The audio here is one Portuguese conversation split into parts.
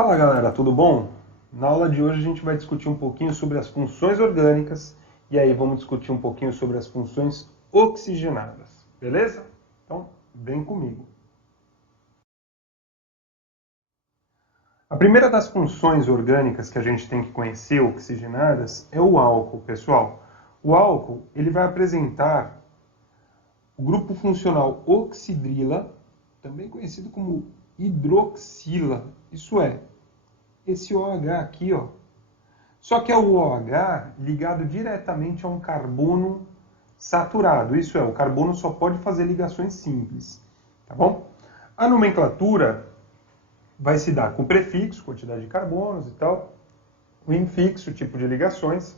Fala galera, tudo bom? Na aula de hoje a gente vai discutir um pouquinho sobre as funções orgânicas e aí vamos discutir um pouquinho sobre as funções oxigenadas, beleza? Então, vem comigo. A primeira das funções orgânicas que a gente tem que conhecer, oxigenadas, é o álcool, pessoal. O álcool ele vai apresentar o grupo funcional oxidrila, também conhecido como hidroxila, isso é, esse OH aqui, ó. Só que é o OH ligado diretamente a um carbono saturado, isso é, o carbono só pode fazer ligações simples, tá bom? A nomenclatura vai se dar com o prefixo, quantidade de carbonos e tal, o infixo, tipo de ligações,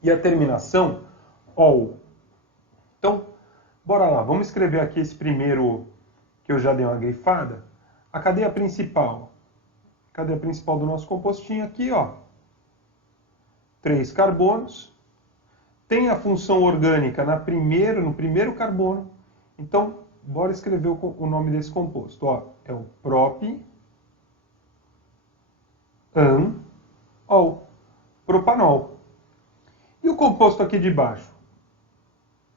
e a terminação, ol. Então, bora lá, vamos escrever aqui esse primeiro que eu já dei uma grifada. A cadeia principal do nosso compostinho aqui, ó, 3 carbonos, tem a função orgânica no primeiro carbono, então bora escrever o nome desse composto, ó, é o propanol, propanol. E o composto aqui de baixo?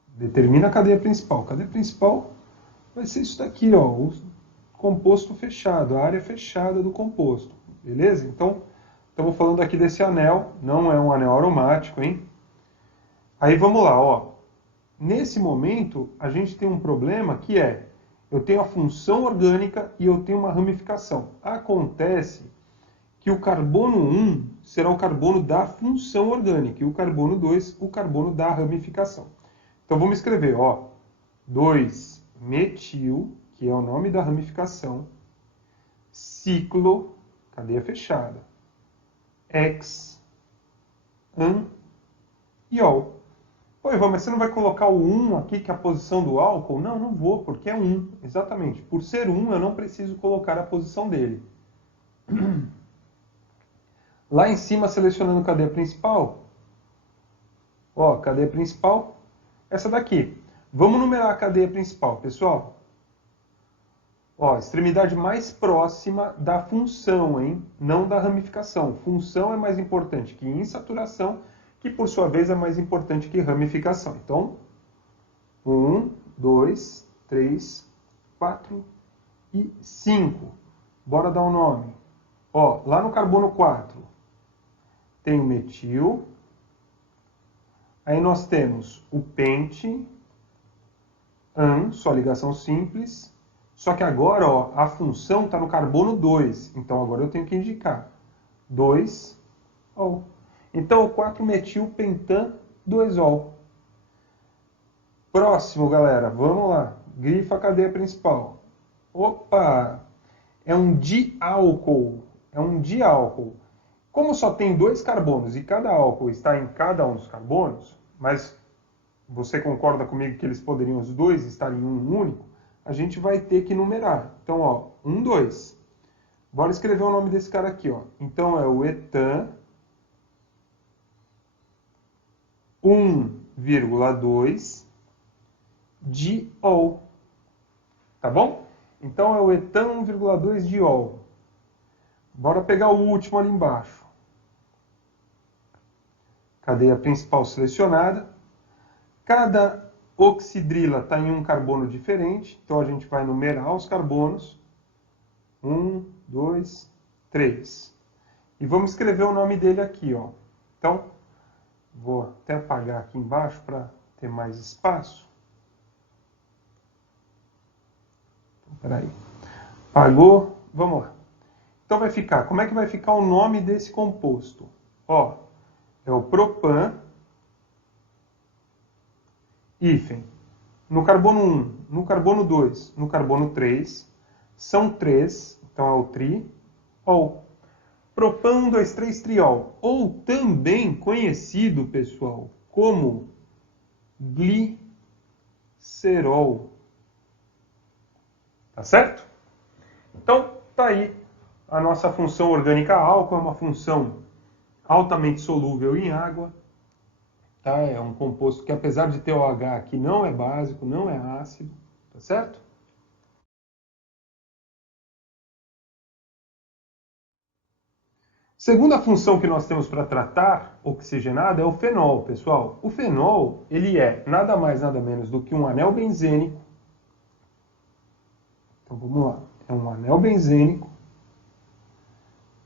Determina a cadeia principal. A cadeia principal vai ser isso daqui, ó, o composto fechado, a área fechada do composto, beleza? Então, estamos falando aqui desse anel, não é um anel aromático, hein? Aí vamos lá, ó. Nesse momento, a gente tem um problema que é, eu tenho a função orgânica e eu tenho uma ramificação. Acontece que o carbono 1 será o carbono da função orgânica e o carbono 2, o carbono da ramificação. Então vamos escrever, ó, 2-metil, que é o nome da ramificação, ciclo, cadeia fechada, iol. Pô, Ivan, mas você não vai colocar o 1 aqui, que é a posição do álcool? Não, não vou, porque é 1, exatamente. Por ser 1, eu não preciso colocar a posição dele. Lá em cima, selecionando cadeia principal, ó, cadeia principal, essa daqui. Vamos numerar a cadeia principal, pessoal. Ó, extremidade mais próxima da função, hein? Não da ramificação. Função é mais importante que insaturação, que por sua vez é mais importante que ramificação. Então, 1, 2, 3, 4 e 5. Bora dar um nome. Ó, lá no carbono 4 tem o metil. Aí nós temos o pente, só ligação simples. Só que agora, ó, a função está no carbono 2. Então agora eu tenho que indicar 2-ol. Então o 4-metil-pentan-2-ol. Próximo, galera, vamos lá. Grifa a cadeia principal. Opa! É um diálcool. É um diálcool. Como só tem 2 carbonos e cada álcool está em cada um dos carbonos, mas você concorda comigo que eles poderiam os dois estar em um único, a gente vai ter que numerar. Então, ó, 1, 2. Bora escrever o nome desse cara aqui, ó. Então é o etan 1,2 diol. Tá bom? Então é o etan 1,2 diol. Bora pegar o último ali embaixo. Cadeia principal selecionada. Cada oxidrila está em um carbono diferente, então a gente vai numerar os carbonos. 1, 2, 3. E vamos escrever o nome dele aqui, ó. Então, vou até apagar aqui embaixo para ter mais espaço. Espera aí. Apagou, vamos lá. Então vai ficar, como é que vai ficar o nome desse composto? Ó, é o propan, hífen. No carbono 1, no carbono 2, no carbono 3, são 3, então é o triol. Propan 1, 2, 3, triol. Ou também conhecido, pessoal, como glicerol. Tá certo? Então, tá aí a nossa função orgânica álcool, é uma função altamente solúvel em água. Tá? É um composto que, apesar de ter OH aqui, não é básico, não é ácido. Tá certo? Segunda função que nós temos para tratar oxigenado é o fenol, pessoal. O fenol, ele é nada mais, nada menos do que um anel benzênico. Então vamos lá. É um anel benzênico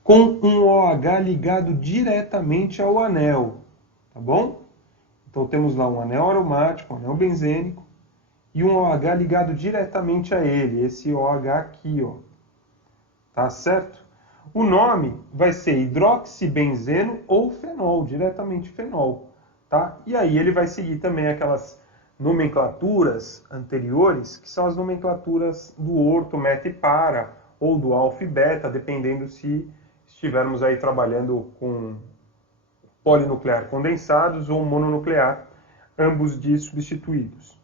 com um OH ligado diretamente ao anel, tá bom? Então temos lá um anel aromático, um anel benzênico e um OH ligado diretamente a ele, esse OH aqui, ó. Tá certo? O nome vai ser hidroxibenzeno ou fenol, diretamente fenol, tá? E aí ele vai seguir também aquelas nomenclaturas anteriores, que são as nomenclaturas do orto, meta e para, ou do alfa e beta, dependendo se estivermos aí trabalhando com polinuclear condensados ou mononuclear, ambos substituídos.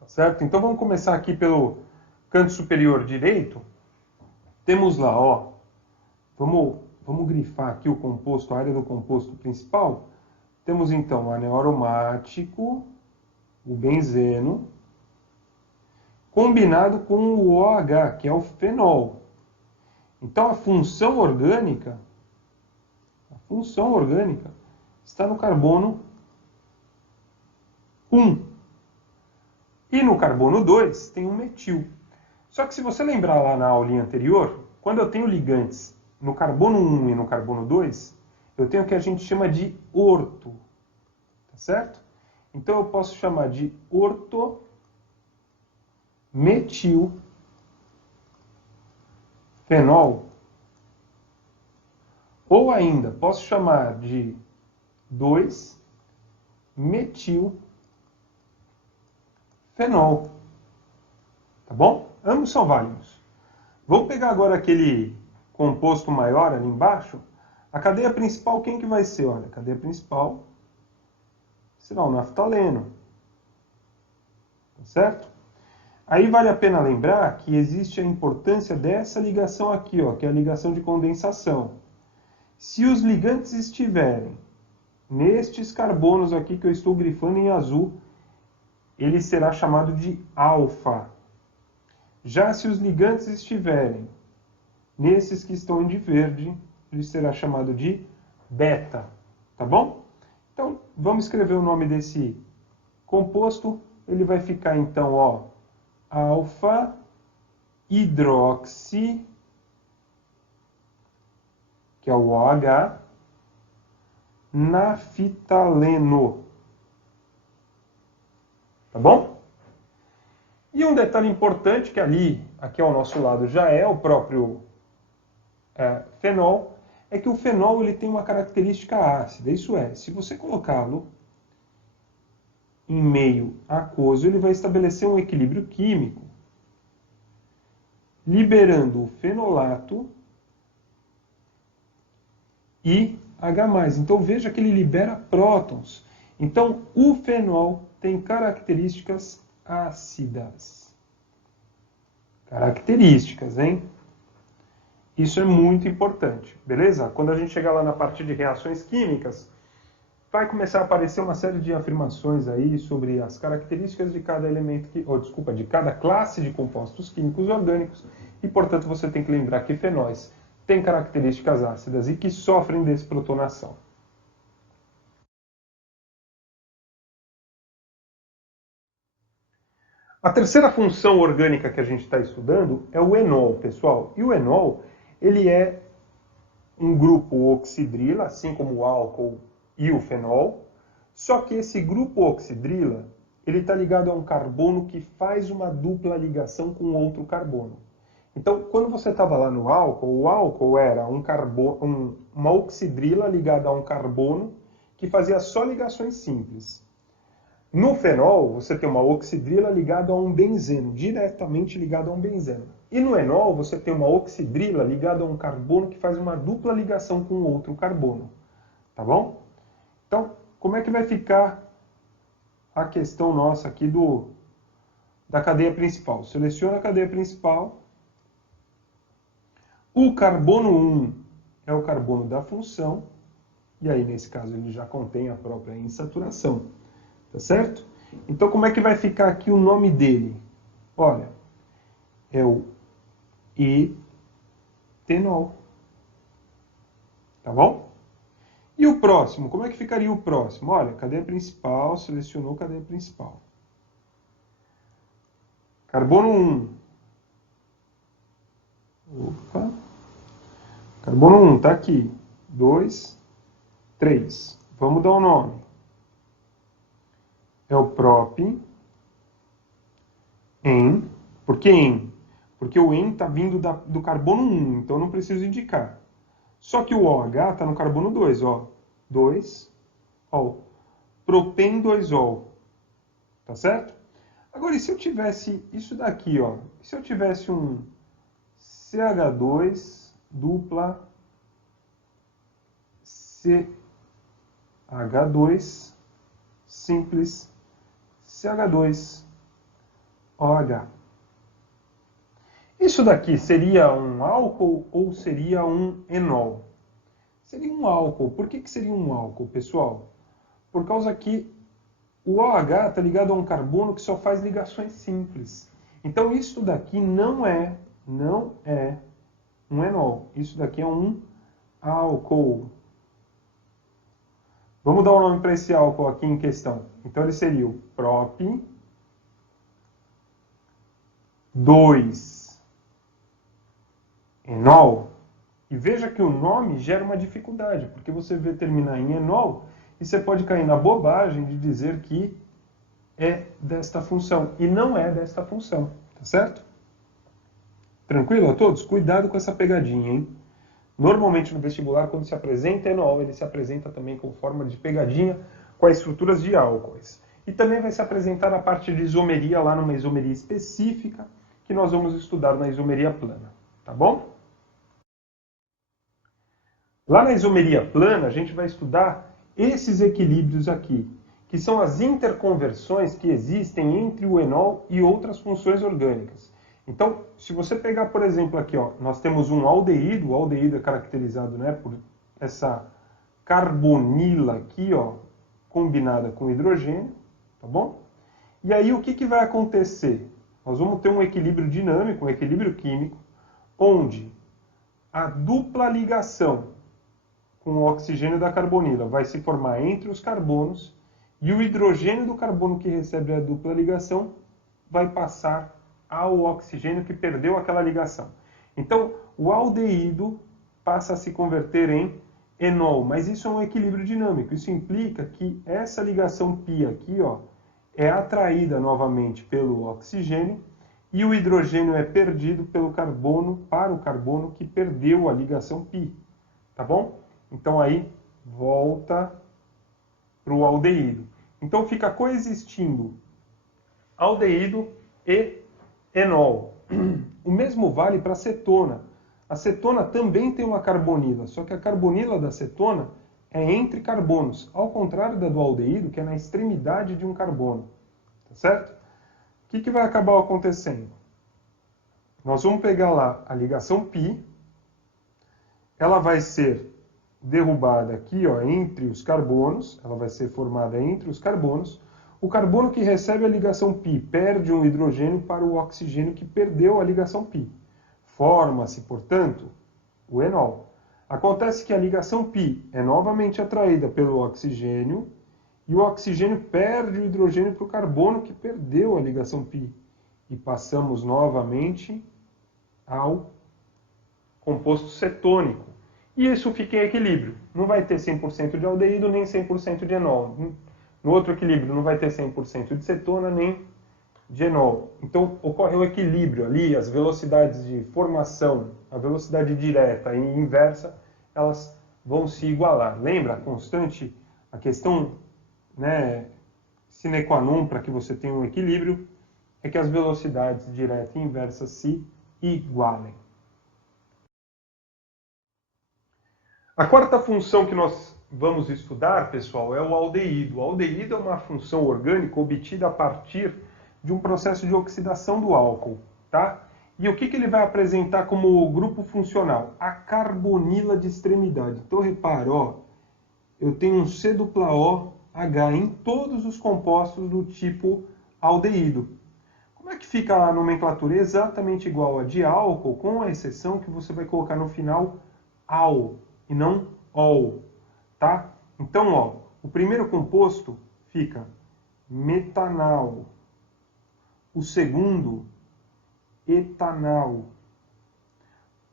Tá certo? Então vamos começar aqui pelo canto superior direito. Temos lá, ó, vamos grifar aqui o composto, a área do composto principal. Temos então o anel aromático, o benzeno, combinado com o OH, que é o fenol. Então a função orgânica está no carbono 1. E no carbono 2 tem um metil. Só que se você lembrar lá na aulinha anterior, quando eu tenho ligantes no carbono 1 e no carbono 2, eu tenho o que a gente chama de orto. Tá certo? Então eu posso chamar de ortometilfenol. Ou ainda, posso chamar de 2-metilfenol. Tá bom? Ambos são válidos. Vamos pegar agora aquele composto maior ali embaixo. A cadeia principal, quem que vai ser? Olha, a cadeia principal será o naftaleno. Tá certo? Aí vale a pena lembrar que existe a importância dessa ligação aqui, ó, que é a ligação de condensação. Se os ligantes estiverem nestes carbonos aqui que eu estou grifando em azul, ele será chamado de alfa. Já se os ligantes estiverem nesses que estão de verde, ele será chamado de beta. Tá bom? Então, vamos escrever o nome desse composto. Ele vai ficar, então, ó, alfa-hidroxi, que é o OH, naftaleno. Tá bom? E um detalhe importante, que aqui ao nosso lado já é o próprio fenol, é que o fenol ele tem uma característica ácida. Isso é, se você colocá-lo em meio aquoso, ele vai estabelecer um equilíbrio químico, liberando o fenolato e H+. Então veja que ele libera prótons. Então o fenol tem características ácidas. Características, hein? Isso é muito importante, beleza? Quando a gente chegar lá na parte de reações químicas, vai começar a aparecer uma série de afirmações aí sobre as características de cada elemento, de cada classe de compostos químicos orgânicos, e portanto você tem que lembrar que fenóis têm características ácidas e que sofrem desprotonação. A terceira função orgânica que a gente está estudando é o enol, pessoal. E o enol, ele é um grupo oxidrila, assim como o álcool e o fenol, só que esse grupo oxidrila, ele está ligado a um carbono que faz uma dupla ligação com outro carbono. Então, quando você estava lá no álcool, o álcool era uma oxidrila ligada a um carbono que fazia só ligações simples. No fenol, você tem uma oxidrila ligada a um benzeno, diretamente ligado a um benzeno. E no enol, você tem uma oxidrila ligada a um carbono que faz uma dupla ligação com outro carbono. Tá bom? Então, como é que vai ficar a questão nossa aqui da cadeia principal? Seleciona a cadeia principal. O carbono 1 é o carbono da função. E aí, nesse caso, ele já contém a própria insaturação. Tá certo? Então, como é que vai ficar aqui o nome dele? Olha, é o etenol. Tá bom? E o próximo? Como é que ficaria o próximo? Olha, cadeia principal, selecionou cadeia principal. Carbono 1. Opa. Carbono 1, tá aqui. 2, 3. Vamos dar um nome. É o prop en. Por que en? Porque o en está vindo do carbono 1, então eu não preciso indicar. Só que o OH está no carbono 2, ó. 2, ó. Propen 2-ol. Tá certo? Agora, e se eu tivesse isso daqui, ó? Se eu tivesse um CH2 dupla CH2 simples CH2 OH. Isso daqui seria um álcool ou seria um enol? Seria um álcool. Por que seria um álcool, pessoal? Por causa que o OH está ligado a um carbono que só faz ligações simples. Então isso daqui não é um enol. Isso daqui é um álcool. Vamos dar um nome para esse álcool aqui em questão. Então ele seria o prop 2 enol. E veja que o nome gera uma dificuldade, porque você vê terminar em enol e você pode cair na bobagem de dizer que é desta função. E não é desta função, tá certo? Tranquilo a todos? Cuidado com essa pegadinha, hein? Normalmente no vestibular, quando se apresenta enol, ele se apresenta também com forma de pegadinha com as estruturas de álcoois. E também vai se apresentar a parte de isomeria, lá numa isomeria específica, que nós vamos estudar na isomeria plana, tá bom? Lá na isomeria plana, a gente vai estudar esses equilíbrios aqui, que são as interconversões que existem entre o enol e outras funções orgânicas. Então, se você pegar, por exemplo, aqui, ó, nós temos um aldeído, o aldeído é caracterizado, né, por essa carbonila aqui, ó, combinada com hidrogênio, tá bom? E aí o que vai acontecer? Nós vamos ter um equilíbrio dinâmico, um equilíbrio químico, onde a dupla ligação com o oxigênio da carbonila vai se formar entre os carbonos e o hidrogênio do carbono que recebe a dupla ligação vai passar ao oxigênio que perdeu aquela ligação. Então, o aldeído passa a se converter em enol, mas isso é um equilíbrio dinâmico. Isso implica que essa ligação π aqui, ó, é atraída novamente pelo oxigênio e o hidrogênio é perdido pelo carbono para o carbono que perdeu a ligação π. Tá bom? Então aí volta para o aldeído. Então fica coexistindo aldeído e enol. O mesmo vale para a cetona. A cetona também tem uma carbonila, só que a carbonila da cetona é entre carbonos, ao contrário da do aldeído, que é na extremidade de um carbono. Tá certo? O que vai acabar acontecendo? Nós vamos pegar lá a ligação π, ela vai ser derrubada aqui, ó, entre os carbonos, ela vai ser formada entre os carbonos. O carbono que recebe a ligação π perde um hidrogênio para o oxigênio que perdeu a ligação π. Forma-se, portanto, o enol. Acontece que a ligação π é novamente atraída pelo oxigênio e o oxigênio perde o hidrogênio para o carbono que perdeu a ligação π. E passamos novamente ao composto cetônico. E isso fica em equilíbrio. Não vai ter 100% de aldeído nem 100% de enol. No outro equilíbrio não vai ter 100% de cetona nem de enol. Então ocorre o equilíbrio ali, as velocidades de formação, a velocidade direta e inversa, elas vão se igualar. Lembra a constante, a questão, né, sine qua non para que você tenha um equilíbrio, é que as velocidades direta e inversa se igualem. A quarta função que nós vamos estudar, pessoal, é o aldeído. O aldeído é uma função orgânica obtida a partir de um processo de oxidação do álcool, tá? E o que ele vai apresentar como grupo funcional? A carbonila de extremidade. Então, repara, ó, eu tenho um C-OH em todos os compostos do tipo aldeído. Como é que fica a nomenclatura? Exatamente igual a de álcool, com a exceção que você vai colocar no final al e não ol, tá? Então, ó, o primeiro composto fica metanal. O segundo, etanal.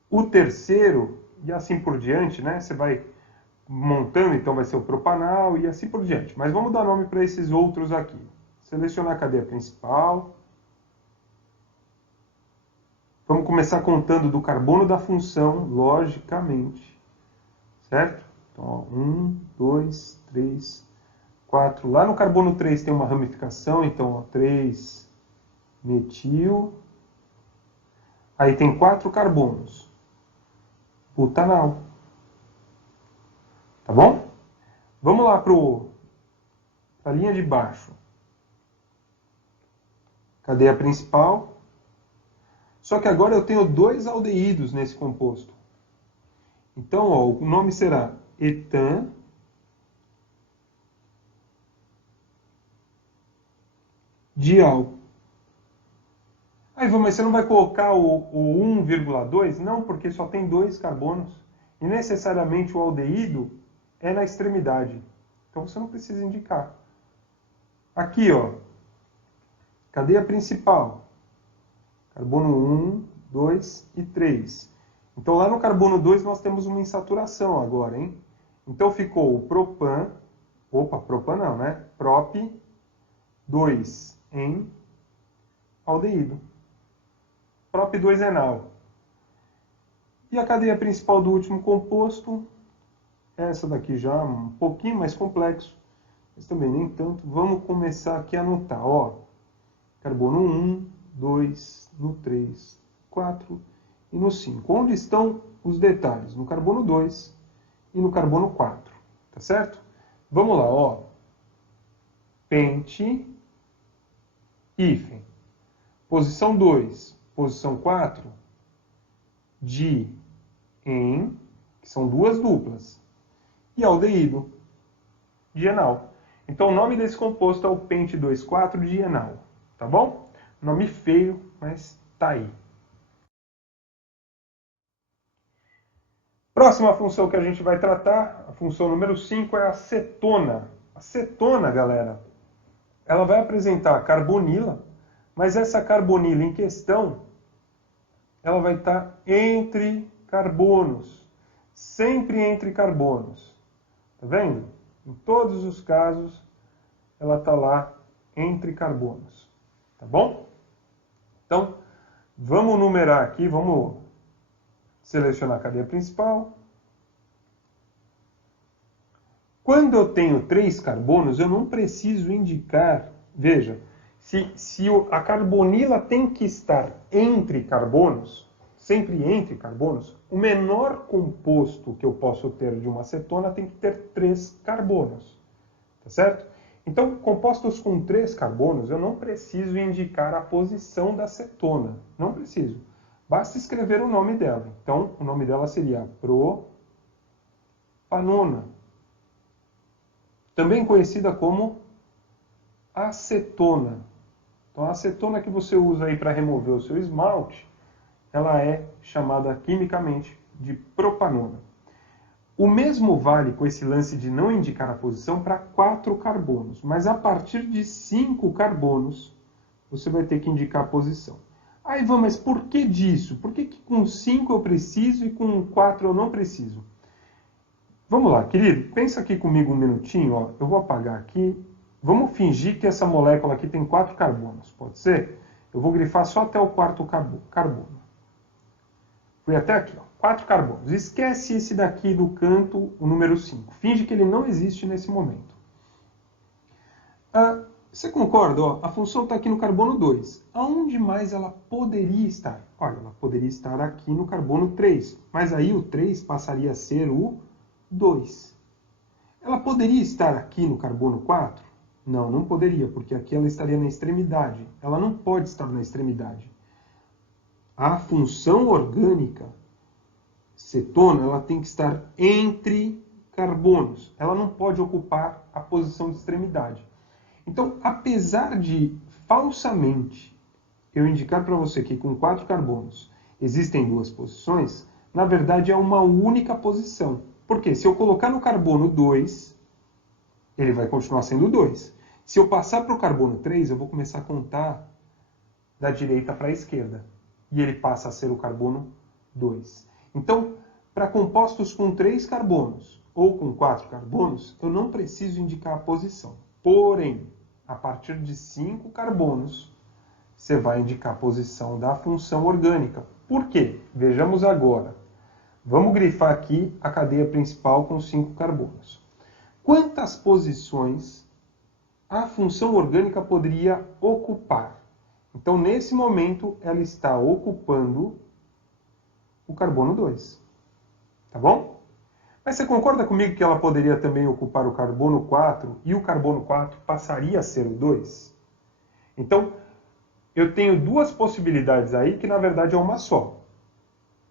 O terceiro, e assim por diante, né? Você vai montando, então vai ser o propanal e assim por diante. Mas vamos dar nome para esses outros aqui. Selecionar a cadeia principal. Vamos começar contando do carbono da função, logicamente. Certo? Então, 1, 2, 3, 4. Lá no carbono 3 tem uma ramificação, então, ó, 3 metil. Aí tem 4 carbonos. Butanal. Tá bom? Vamos lá para a linha de baixo. Cadeia principal. Só que agora eu tenho 2 aldeídos nesse composto. Então, ó, o nome será etan dial. Aí, mas você não vai colocar o 1,2? Não, porque só tem 2 carbonos. E necessariamente o aldeído é na extremidade. Então você não precisa indicar. Aqui, ó, cadeia principal. Carbono 1, 2 e 3. Então lá no carbono 2 nós temos uma insaturação agora, hein? Então ficou o propan, propan não, né? Prop 2 em aldeído. Prop 2 enal. E a cadeia principal do último composto, essa daqui já um pouquinho mais complexo, mas também nem tanto. Vamos começar aqui a anotar, ó. Carbono 1, 2, no 3, 4 e no 5. Onde estão os detalhes? No carbono 2 e no carbono 4, tá certo? Vamos lá, ó. Pente, hífen. Posição 2, posição 4, di, em, que são duas duplas, e aldeído, dienal. Então o nome desse composto é o pente 2,4-dienal, tá bom? Nome feio, mas tá aí. Próxima função que a gente vai tratar, a função número 5, é a cetona. A cetona, galera, ela vai apresentar carbonila, mas essa carbonila em questão, ela vai estar entre carbonos, sempre entre carbonos. Tá vendo? Em todos os casos, ela está lá entre carbonos. Tá bom? Então, vamos numerar aqui, vamos selecionar a cadeia principal. Quando eu tenho 3 carbonos, eu não preciso indicar, veja, se a carbonila tem que estar entre carbonos, sempre entre carbonos, o menor composto que eu posso ter de uma cetona tem que ter 3 carbonos, tá certo? Então, compostos com 3 carbonos, eu não preciso indicar a posição da cetona, não preciso. Basta escrever o nome dela. Então, o nome dela seria propanona, também conhecida como acetona. Então, a acetona que você usa aí para remover o seu esmalte, ela é chamada quimicamente de propanona. O mesmo vale com esse lance de não indicar a posição para 4 carbonos, mas a partir de 5 carbonos, você vai ter que indicar a posição. Aí, mas por que disso? Por que com 5 eu preciso e com 4 eu não preciso? Vamos lá, querido, pensa aqui comigo um minutinho, ó. Eu vou apagar aqui. Vamos fingir que essa molécula aqui tem 4 carbonos, pode ser? Eu vou grifar só até o 4º carbono. Fui até aqui, ó, 4 carbonos. Esquece esse daqui do canto, o número 5. Finge que ele não existe nesse momento. Você concorda? Ó, a função está aqui no carbono 2. Aonde mais ela poderia estar? Olha, ela poderia estar aqui no carbono 3. Mas aí o 3 passaria a ser o 2. Ela poderia estar aqui no carbono 4? Não, não poderia, porque aqui ela estaria na extremidade. Ela não pode estar na extremidade. A função orgânica cetona, ela tem que estar entre carbonos. Ela não pode ocupar a posição de extremidade. Então, apesar de falsamente eu indicar para você que com 4 carbonos existem 2 posições, na verdade é uma única posição. Porque se eu colocar no carbono 2, ele vai continuar sendo 2. Se eu passar para o carbono 3, eu vou começar a contar da direita para a esquerda. E ele passa a ser o carbono 2. Então, para compostos com 3 carbonos ou com 4 carbonos, eu não preciso indicar a posição. Porém, a partir de 5 carbonos, você vai indicar a posição da função orgânica. Por quê? Vejamos agora. Vamos grifar aqui a cadeia principal com 5 carbonos. Quantas posições a função orgânica poderia ocupar? Então, nesse momento, ela está ocupando o carbono 2. Tá bom? Mas você concorda comigo que ela poderia também ocupar o carbono 4 e o carbono 4 passaria a ser o 2? Então, eu tenho duas possibilidades aí que, na verdade, é uma só.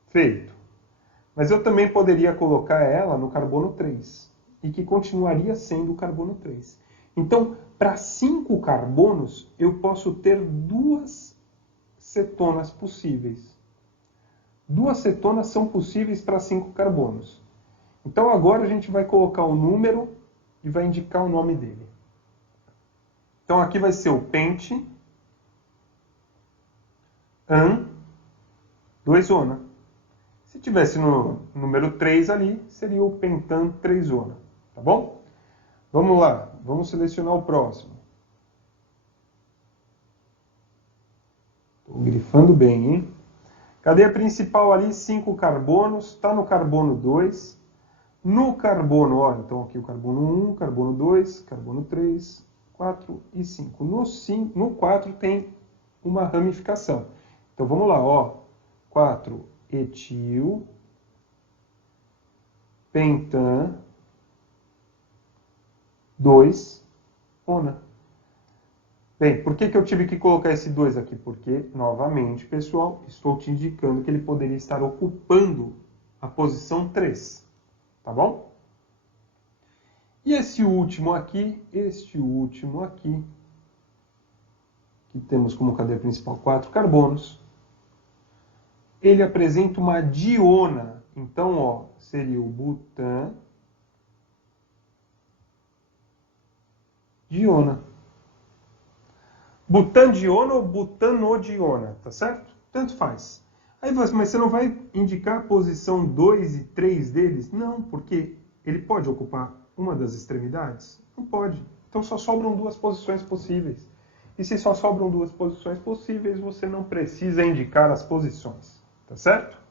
Feito. Mas eu também poderia colocar ela no carbono 3 e que continuaria sendo o carbono 3. Então, para 5 carbonos, eu posso ter 2 cetonas possíveis. 2 cetonas são possíveis para 5 carbonos. Então, agora a gente vai colocar o número e vai indicar o nome dele. Então, aqui vai ser o pente an 2-ona. Se tivesse no número 3 ali, seria o pentan 3-ona. Tá bom? Vamos lá, vamos selecionar o próximo. Estou grifando bem, hein? Cadeia principal ali, 5 carbonos, está no carbono 2. No carbono, ó, então aqui o carbono 1, carbono 2, carbono 3, 4 e 5. No 4 tem uma ramificação. Então vamos lá, ó. 4 etil, pentan, 2 ona. Bem, por que eu tive que colocar esse 2 aqui? Porque, novamente, pessoal, estou te indicando que ele poderia estar ocupando a posição 3. Tá bom? E este último aqui, que temos como cadeia principal 4 carbonos, ele apresenta uma diona. Então, ó, seria o butan diona. Butandiona ou butanodiona, tá certo? Tanto faz. Aí mas você não vai indicar a posição 2 e 3 deles? Não, porque ele pode ocupar uma das extremidades? Não pode. Então só sobram 2 posições possíveis. E se só sobram 2 posições possíveis, você não precisa indicar as posições. Tá certo?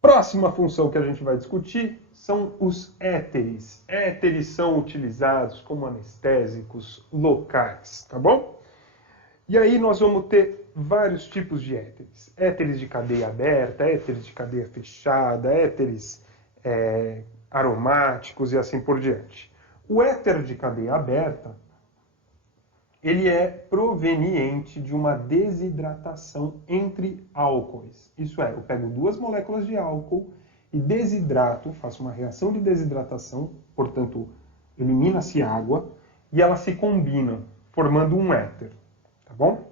Próxima função que a gente vai discutir são os éteres. Éteres são utilizados como anestésicos locais, tá bom? E aí nós vamos ter vários tipos de éteres. Éteres de cadeia aberta, éteres de cadeia fechada, éteres aromáticos e assim por diante. O éter de cadeia aberta, ele é proveniente de uma desidratação entre álcoois. Isso é, eu pego 2 moléculas de álcool e desidrato, faço uma reação de desidratação, portanto, elimina-se água, e elas se combinam, formando um éter. Tá bom?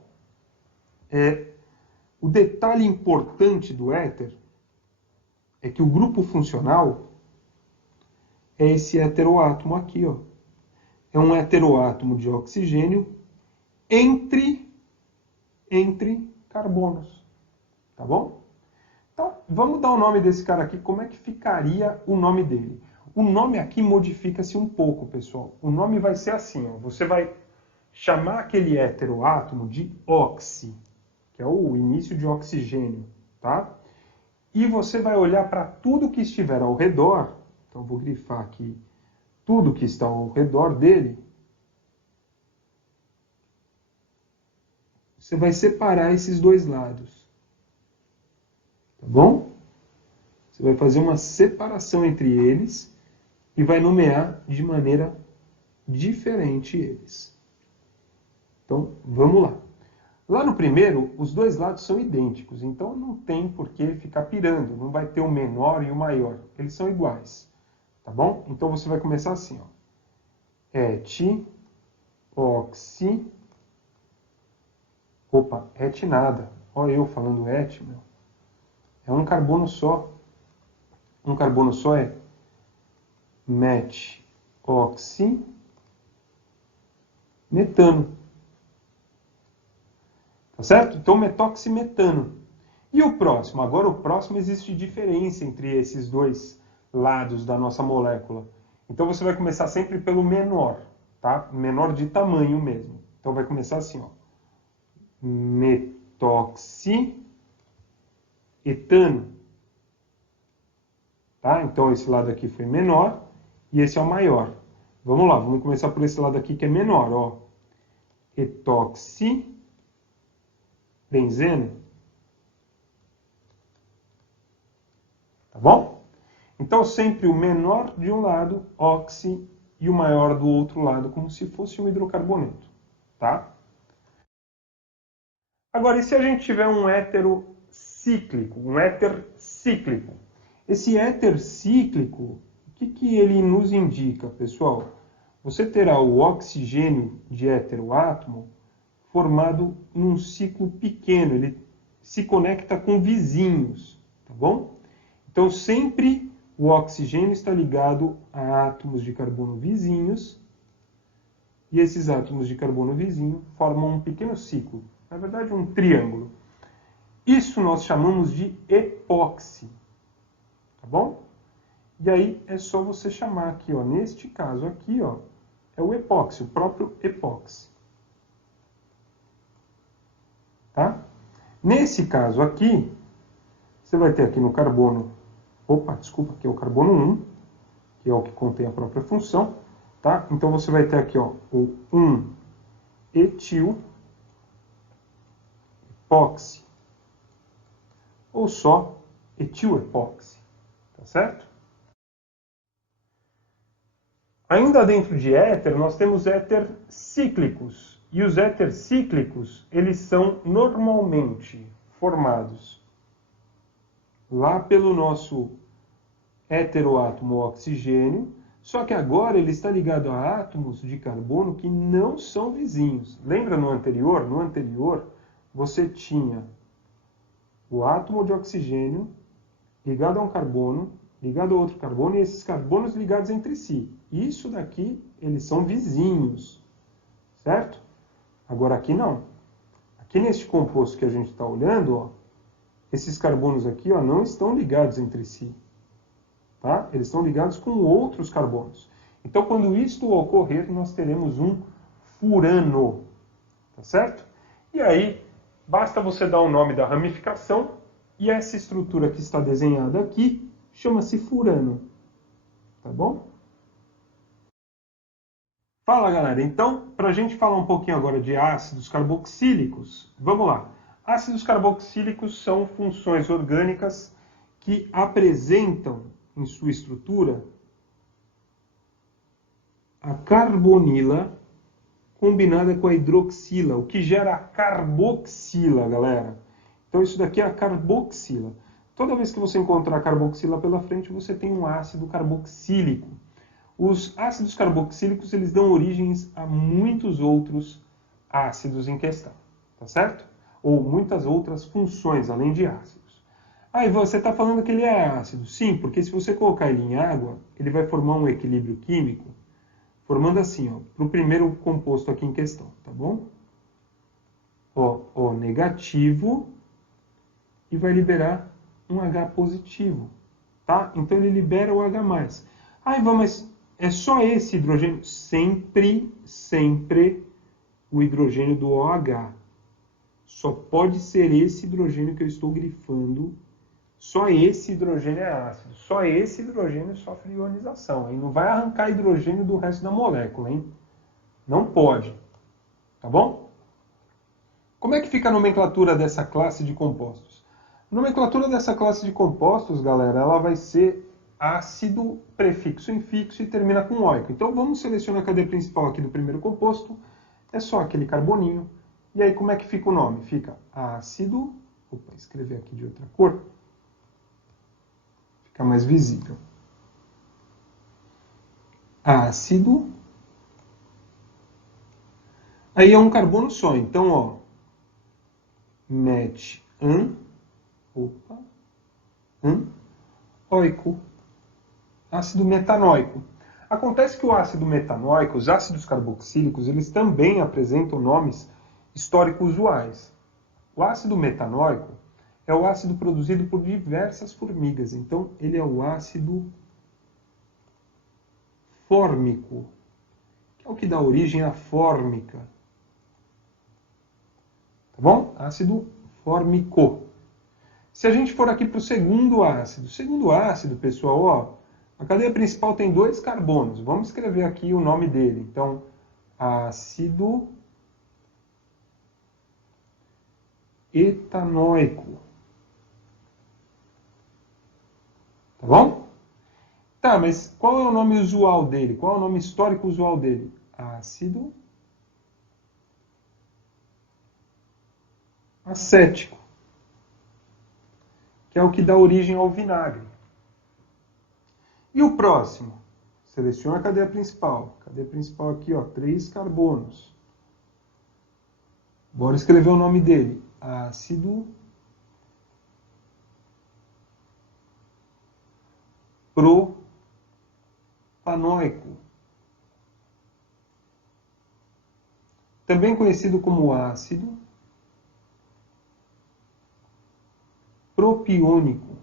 O detalhe importante do éter é que o grupo funcional é esse heteroátomo aqui, ó. É um heteroátomo de oxigênio entre carbonos. Tá bom? Então, vamos dar o nome desse cara aqui. Como é que ficaria o nome dele? O nome aqui modifica-se um pouco, pessoal. O nome vai ser assim, ó. Você vai chamar aquele heteroátomo de oxi, que é o início de oxigênio, tá? E você vai olhar para tudo que estiver ao redor. Então, eu vou grifar aqui tudo que está ao redor dele. Você vai separar esses 2 lados. Tá bom? Você vai fazer uma separação entre eles e vai nomear de maneira diferente eles. Então, vamos lá. Lá no primeiro, os 2 lados são idênticos, então não tem por que ficar pirando. Não vai ter o menor e o maior. Eles são iguais. Tá bom? Então, você vai começar assim, ó. Et, oxi. Opa, et nada. Olha eu falando et, meu. É um carbono só. um carbono só é metoximetano. Tá certo? Então, metoximetano. E o próximo? Agora, o próximo existe diferença entre esses dois lados da nossa molécula. Então, você vai começar sempre pelo menor, tá? Menor de tamanho mesmo. Então, vai começar assim, ó. Metoxietano. Tá? Então, esse lado aqui foi menor e esse é o maior. Vamos lá, vamos começar por esse lado aqui que é menor, ó. Etoxibenzeno. Tá bom? Então, sempre o menor de um lado, oxi, e o maior do outro lado, como se fosse um hidrocarboneto. Tá? Agora, e se a gente tiver um éter cíclico? Esse éter cíclico, o que ele nos indica, pessoal? Você terá o oxigênio de heteroátomo formado num ciclo pequeno, ele se conecta com vizinhos, tá bom? Então, sempre o oxigênio está ligado a átomos de carbono vizinhos, e esses átomos de carbono vizinho formam um pequeno ciclo, na verdade um triângulo. Isso nós chamamos de epóxi, tá bom? E aí é só você chamar aqui, ó, neste caso aqui, ó, é o epóxi, o próprio epóxi. Tá? Nesse caso aqui, você vai ter aqui no carbono, aqui é o carbono 1, que é o que contém a própria função, tá? Então você vai ter aqui, ó, o 1-etil epóxi, ou só etil-epóxi, tá certo? Ainda dentro de éter, nós temos éter cíclicos. E os éter cíclicos, eles são normalmente formados lá pelo nosso heteroátomo oxigênio, só que agora ele está ligado a átomos de carbono que não são vizinhos. Lembra no anterior? No anterior, você tinha o átomo de oxigênio ligado a um carbono, ligado a outro carbono, e esses carbonos ligados entre si. Isso daqui, eles são vizinhos, certo? Agora aqui não. Aqui neste composto que a gente está olhando, ó, esses carbonos aqui, ó, não estão ligados entre si. Tá? Eles estão ligados com outros carbonos. Então, quando isto ocorrer, nós teremos um furano. Tá certo? E aí, basta você dar o nome da ramificação, e essa estrutura que está desenhada aqui chama-se furano. Tá bom? Fala, galera. Então, para a gente falar um pouquinho agora de ácidos carboxílicos, vamos lá. Ácidos carboxílicos são funções orgânicas que apresentam em sua estrutura a carbonila combinada com a hidroxila, o que gera a carboxila, galera. Então isso daqui é a carboxila. Toda vez que você encontrar a carboxila pela frente, você tem um ácido carboxílico. Os ácidos carboxílicos, eles dão origens a muitos outros ácidos em questão, tá certo? Ou muitas outras funções, além de ácidos. Ah, e você está falando que ele é ácido? Sim, porque se você colocar ele em água, ele vai formar um equilíbrio químico, formando assim, ó, para o primeiro composto aqui em questão, tá bom? Ó, O negativo, e vai liberar um H positivo, tá? Então ele libera o H+. Ah, Ivan, mas é só esse hidrogênio? Sempre o hidrogênio do OH. Só pode ser esse hidrogênio que eu estou grifando. Só esse hidrogênio é ácido. Só esse hidrogênio sofre ionização. Hein? Não vai arrancar hidrogênio do resto da molécula, hein? Não pode. Tá bom? Como é que fica a nomenclatura dessa classe de compostos? A nomenclatura dessa classe de compostos, galera, ela vai ser ácido, prefixo infixo e termina com oico. Então vamos selecionar a cadeia principal aqui do primeiro composto. É só aquele carboninho. E aí como é que fica o nome? Fica ácido... Opa, escrever aqui de outra cor. Fica mais visível. Ácido. Aí é um carbono só. Então, ó. Oico. ácido metanóico. Acontece que o ácido metanóico, os ácidos carboxílicos, eles também apresentam nomes históricos usuais. O ácido metanóico é o ácido produzido por diversas formigas, então ele é o ácido fórmico, que é o que dá origem à fórmica. Tá bom? Ácido fórmico. Se a gente for aqui para o segundo ácido, pessoal, ó, a cadeia principal tem 2 carbonos. Vamos escrever aqui o nome dele. Então, ácido etanóico. Tá bom? Tá, mas qual é o nome usual dele? Qual é o nome histórico usual dele? Ácido acético, que é o que dá origem ao vinagre. E o próximo? Seleciona a cadeia principal. Cadeia principal aqui, ó, 3 carbonos. Bora escrever o nome dele. Ácido propanoico. Também conhecido como ácido propiônico.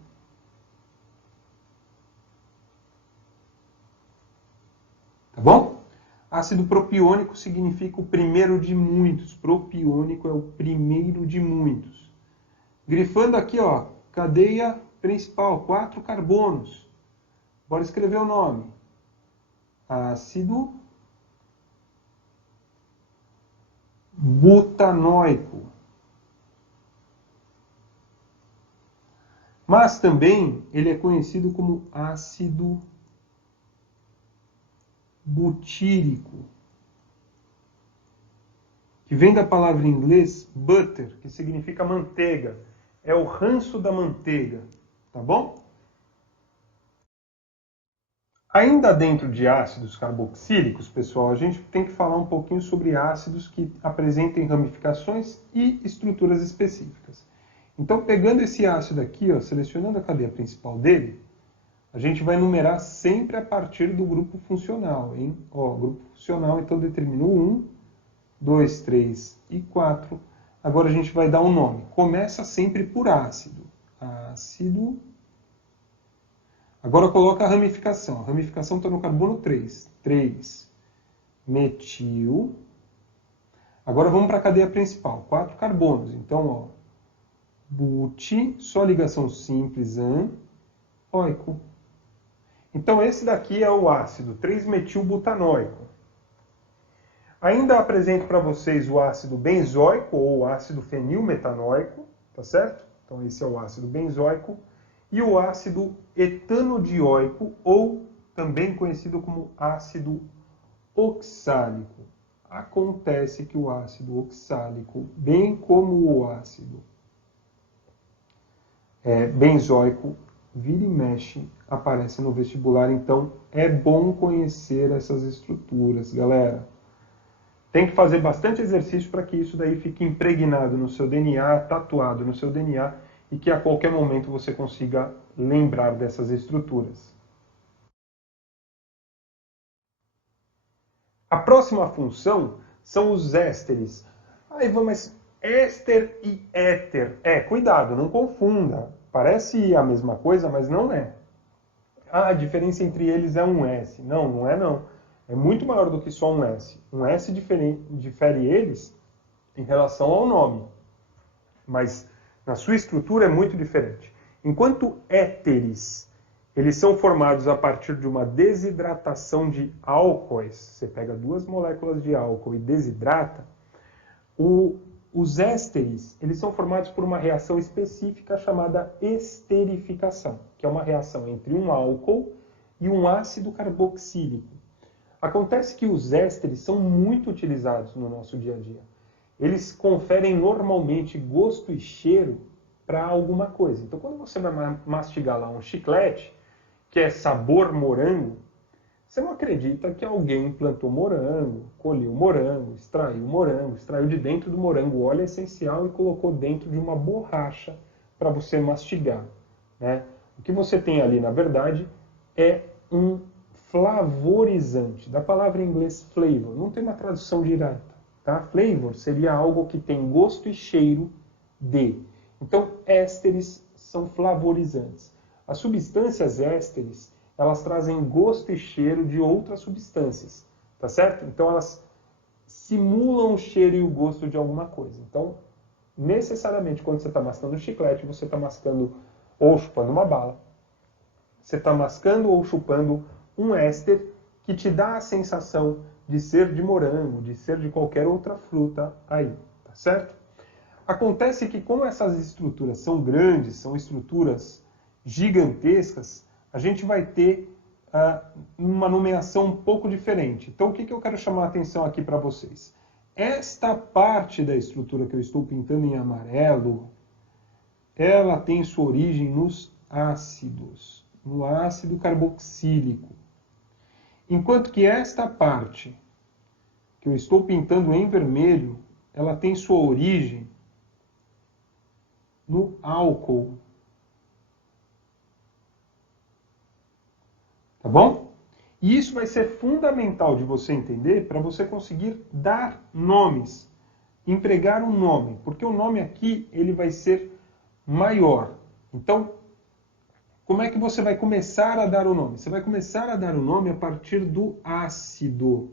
Tá bom? Ácido propiônico significa o primeiro de muitos. Propiônico é o primeiro de muitos. Grifando aqui, ó, cadeia principal, 4 carbonos. Bora escrever o nome. Ácido butanóico. Mas também ele é conhecido como ácido butírico, que vem da palavra em inglês butter, que significa manteiga. É o ranço da manteiga, tá bom? Ainda dentro de ácidos carboxílicos, pessoal, a gente tem que falar um pouquinho sobre ácidos que apresentem ramificações e estruturas específicas. Então, pegando esse ácido aqui, ó, selecionando a cadeia principal dele, a gente vai numerar sempre a partir do grupo funcional, hein? Ó, grupo funcional, então determinou 1, 2, 3 e 4. Agora a gente vai dar um nome. Começa sempre por ácido. Ácido. Agora coloca a ramificação. A ramificação está no carbono 3. 3. Metil. Agora vamos para a cadeia principal. 4 carbonos. Então, ó, buti, só ligação simples, óico. Então esse daqui é o ácido 3-metilbutanóico. Ainda apresento para vocês o ácido benzoico ou ácido fenilmetanóico, tá certo? Então esse é o ácido benzoico. E o ácido etanodioico, ou também conhecido como ácido oxálico. Acontece que o ácido oxálico, bem como o ácido benzoico, vira e mexe, aparece no vestibular. Então é bom conhecer essas estruturas, galera. Tem que fazer bastante exercício para que isso daí fique impregnado no seu DNA, tatuado no seu DNA, e que a qualquer momento você consiga lembrar dessas estruturas. A próxima função são os ésteres. Aí vamos, mas éster e éter. Cuidado, não confunda. Parece a mesma coisa, mas não é. A diferença entre eles é um S. Não, não é não. É muito maior do que só um S. Um S difere eles em relação ao nome. Mas na sua estrutura é muito diferente. Enquanto éteres, eles são formados a partir de uma desidratação de álcoois. Você pega 2 moléculas de álcool e desidrata. Os ésteres, eles são formados por uma reação específica chamada esterificação, que é uma reação entre um álcool e um ácido carboxílico. Acontece que os ésteres são muito utilizados no nosso dia a dia. Eles conferem normalmente gosto e cheiro para alguma coisa. Então, quando você vai mastigar lá um chiclete, que é sabor morango, você não acredita que alguém plantou morango, colheu morango, extraiu de dentro do morango o óleo essencial e colocou dentro de uma borracha para você mastigar, né? O que você tem ali, na verdade, é um flavorizante, da palavra em inglês flavor, não tem uma tradução direta, tá? Flavor seria algo que tem gosto e cheiro de. Então, ésteres são flavorizantes. As substâncias ésteres, elas trazem gosto e cheiro de outras substâncias, tá certo? Então, elas simulam o cheiro e o gosto de alguma coisa. Então, necessariamente, quando você está mascando um chiclete, você está mascando ou chupando uma bala, você está mascando ou chupando um éster que te dá a sensação de ser de morango, de ser de qualquer outra fruta aí, tá certo? Acontece que como essas estruturas são grandes, são estruturas gigantescas, a gente vai ter uma nomeação um pouco diferente. Então o que eu quero chamar a atenção aqui para vocês? Esta parte da estrutura que eu estou pintando em amarelo, ela tem sua origem nos ácidos, no ácido carboxílico. Enquanto que esta parte que eu estou pintando em vermelho, ela tem sua origem no álcool. Tá bom? E isso vai ser fundamental de você entender para você conseguir dar nomes, empregar um nome, porque o nome aqui ele vai ser maior. Então, como é que você vai começar a dar o nome? Você vai começar a dar o nome a partir do ácido.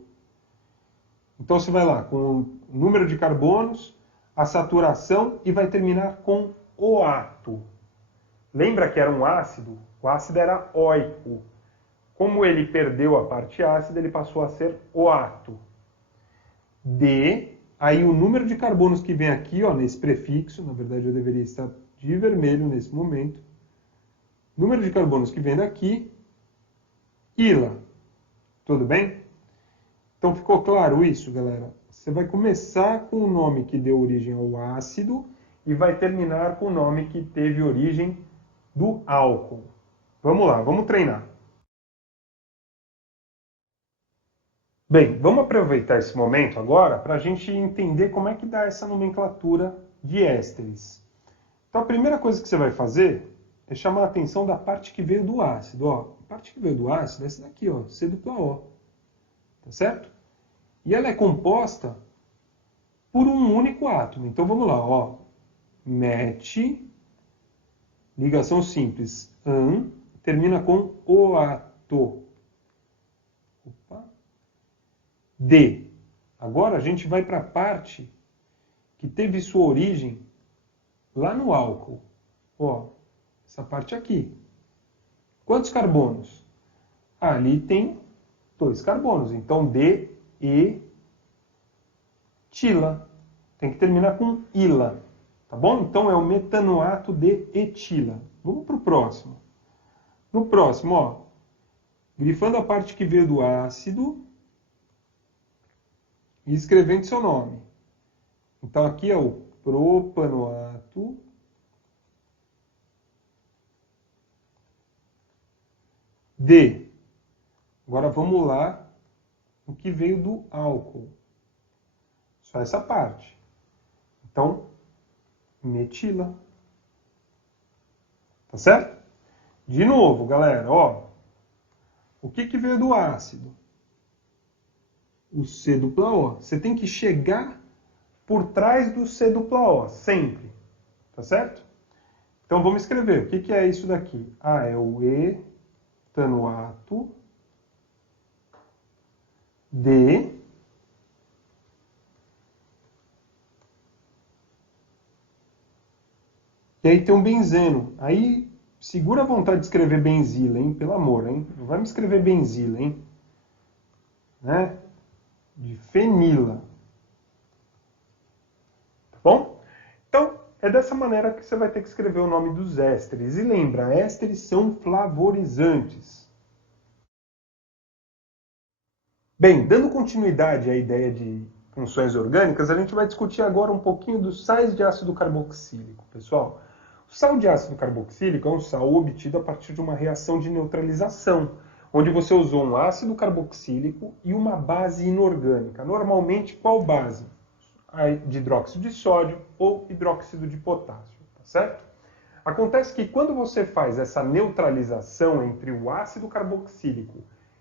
Então você vai lá com o número de carbonos, a saturação e vai terminar com oato. Lembra que era um ácido? O ácido era óico. Como ele perdeu a parte ácida, ele passou a ser oato. D, aí o número de carbonos que vem aqui, ó, nesse prefixo, na verdade eu deveria estar de vermelho nesse momento. Número de carbonos que vem daqui, ila. Tudo bem? Então ficou claro isso, galera? Você vai começar com o nome que deu origem ao ácido e vai terminar com o nome que teve origem do álcool. Vamos lá, vamos treinar. Bem, vamos aproveitar esse momento agora para a gente entender como é que dá essa nomenclatura de ésteres. Então a primeira coisa que você vai fazer é chamar a atenção da parte que veio do ácido. Ó, a parte que veio do ácido é essa daqui, ó, C dupla O. Tá certo? E ela é composta por um único átomo. Então vamos lá, ó. Met, ligação simples, an, termina com oato. Opa. D. Agora a gente vai para a parte que teve sua origem lá no álcool. Ó, essa parte aqui. Quantos carbonos? Ali tem 2 carbonos. Então D, E, tila. Tem que terminar com ila. Tá bom? Então é o metanoato de etila. Vamos para o próximo. No próximo, ó, grifando a parte que veio do ácido e escrevendo seu nome. Então aqui é o propanoato de. Agora vamos lá o que veio do álcool. Só essa parte. Então, metila. Tá certo? De novo, galera, ó. O que veio do ácido? O C dupla O. Você tem que chegar por trás do C dupla O, sempre. Tá certo? Então vamos escrever. O que é isso daqui? Ah, é o etanoato de e aí tem um benzeno. Aí segura a vontade de escrever benzila, hein? Pelo amor, hein? Não vai me escrever benzila, hein? Né? De fenila. Tá bom? Então, é dessa maneira que você vai ter que escrever o nome dos ésteres. E lembra, ésteres são flavorizantes. Bem, dando continuidade à ideia de funções orgânicas, a gente vai discutir agora um pouquinho dos sais de ácido carboxílico, pessoal. O sal de ácido carboxílico é um sal obtido a partir de uma reação de neutralização, onde você usou um ácido carboxílico e uma base inorgânica. Normalmente, qual base? De hidróxido de sódio ou hidróxido de potássio, tá certo? Acontece que quando você faz essa neutralização entre o ácido carboxílico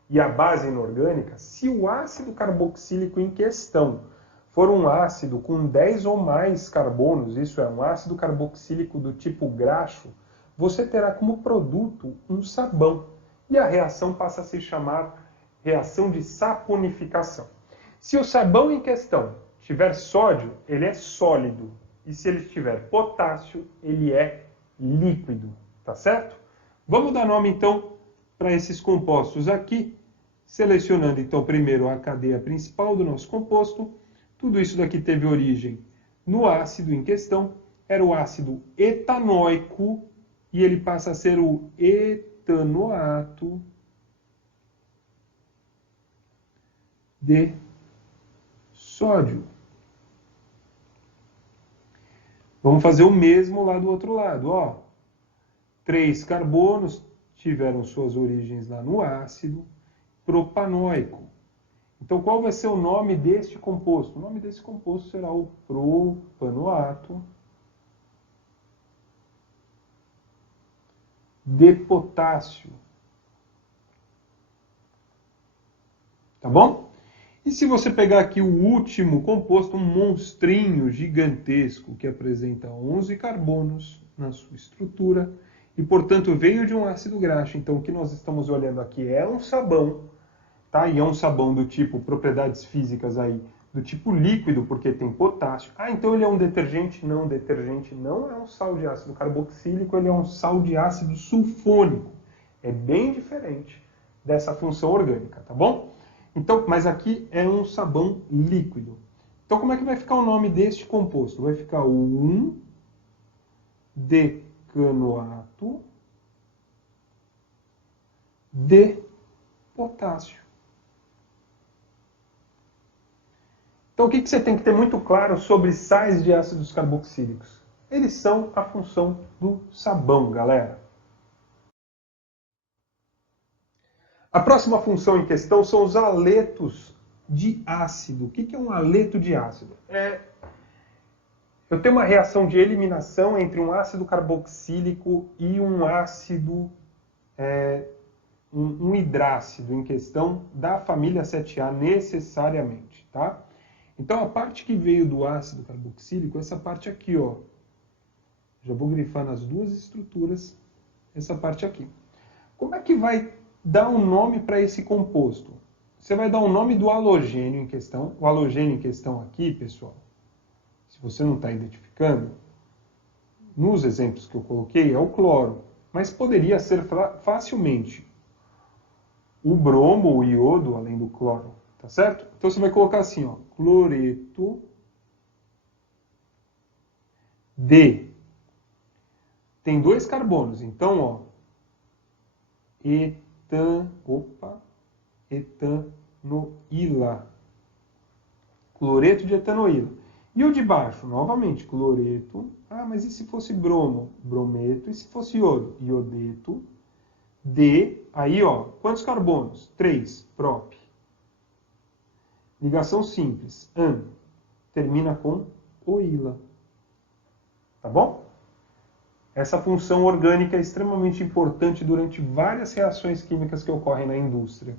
e a base inorgânica, se o ácido carboxílico em questão for um ácido com 10 ou mais carbonos, isso é, um ácido carboxílico do tipo graxo, você terá como produto um sabão. E a reação passa a se chamar reação de saponificação. Se o sabão em questão tiver sódio, ele é sólido. E se ele tiver potássio, ele é líquido. Tá certo? Vamos dar nome, então, para esses compostos aqui. Selecionando, então, primeiro a cadeia principal do nosso composto. Tudo isso daqui teve origem no ácido em questão. Era o ácido etanóico e ele passa a ser o etanoato de sódio. Vamos fazer o mesmo lá do outro lado. Ó. 3 carbonos tiveram suas origens lá no ácido propanóico. Então, qual vai ser o nome deste composto? O nome desse composto será o propanoato de potássio. Tá bom? E se você pegar aqui o último composto, um monstrinho gigantesco que apresenta 11 carbonos na sua estrutura e, portanto, veio de um ácido graxo. Então, o que nós estamos olhando aqui é um sabão, tá? E é um sabão do tipo, propriedades físicas aí, do tipo líquido, porque tem potássio. Ah, então ele é um detergente? Não, detergente não é um sal de ácido carboxílico, ele é um sal de ácido sulfônico. É bem diferente dessa função orgânica, tá bom? Então, mas aqui é um sabão líquido. Então, como é que vai ficar o nome deste composto? Vai ficar o 1-decanoato de potássio. Então, o que você tem que ter muito claro sobre sais de ácidos carboxílicos? Eles são a função do sabão, galera. A próxima função em questão são os aletos de ácido. O que é um aleto de ácido? Eu tenho uma reação de eliminação entre um ácido carboxílico e um ácido, um hidrácido em questão da família 7A necessariamente, tá? Então a parte que veio do ácido carboxílico, essa parte aqui, ó, já vou grifar nas duas estruturas, essa parte aqui. Como é que vai dar um nome para esse composto? Você vai dar o nome do halogênio em questão. O halogênio em questão aqui, pessoal, se você não está identificando, nos exemplos que eu coloquei, é o cloro. Mas poderia ser facilmente o bromo, o iodo, além do cloro. Tá certo? Então você vai colocar assim, ó, cloreto de. Tem 2 carbonos, então, ó, etanoíla. Cloreto de etanoíla. E o de baixo, novamente, cloreto. Ah, mas e se fosse bromo? Brometo. E se fosse iodo? Iodeto. De, aí, ó, quantos carbonos? 3, prop. Ligação simples, an, termina com oíla. Tá bom? Essa função orgânica é extremamente importante durante várias reações químicas que ocorrem na indústria.